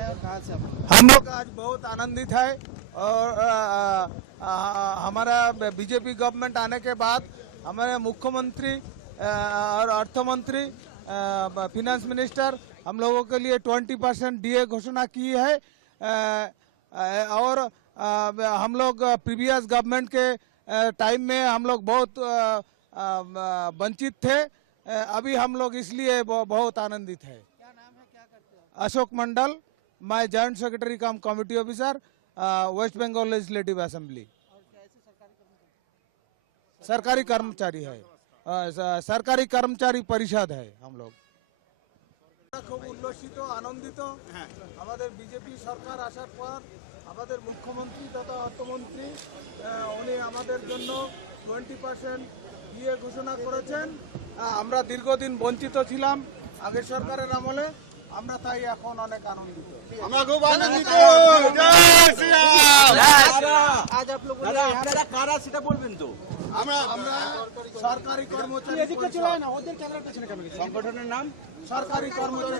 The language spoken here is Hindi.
हम लोग आज बहुत आनंदित है और हमारा बीजेपी गवर्नमेंट आने के बाद हमारे मुख्यमंत्री और अर्थ मंत्री फिनेंस मिनिस्टर हम लोगों के लिए 20% डीए घोषणा की है और हम लोग प्रीवियस गवर्नमेंट के टाइम में हम लोग बहुत वंचित थे। अभी हम लोग इसलिए बहुत आनंदित है। क्या नाम है, क्या करते हो? अशोक मंडल, मैं joint secretary cum committee officer, West Bengal legislative assembly. और कैसे सरकारी कर्मचारी है, सरकारी कर्मचारी परिषद है हम लोग। খুব উল্লসিত আনন্দিত আমাদের বিজেপি সরকার আসার পর আমাদের মুখ্যমন্ত্রী তথা অর্থমন্ত্রী উনি আমাদের জন্য 20% দিয়ে ঘোষণা করেছেন। আমরা দীর্ঘদিন বঞ্চিত ছিলাম আগের সরকারের আমলে, আমরা তাই এখন অনেক আনন্দিত। আমরা খুব আনন্দিত। आज आप लोग আপনারা কারা সেটা বলবেন তো? আমরা সরকারি কর্মচারী এদিকে চলে না, ওদের ক্যামেরার পেছনে কেন? সংগঠনের নাম সরকারি কর্মচারী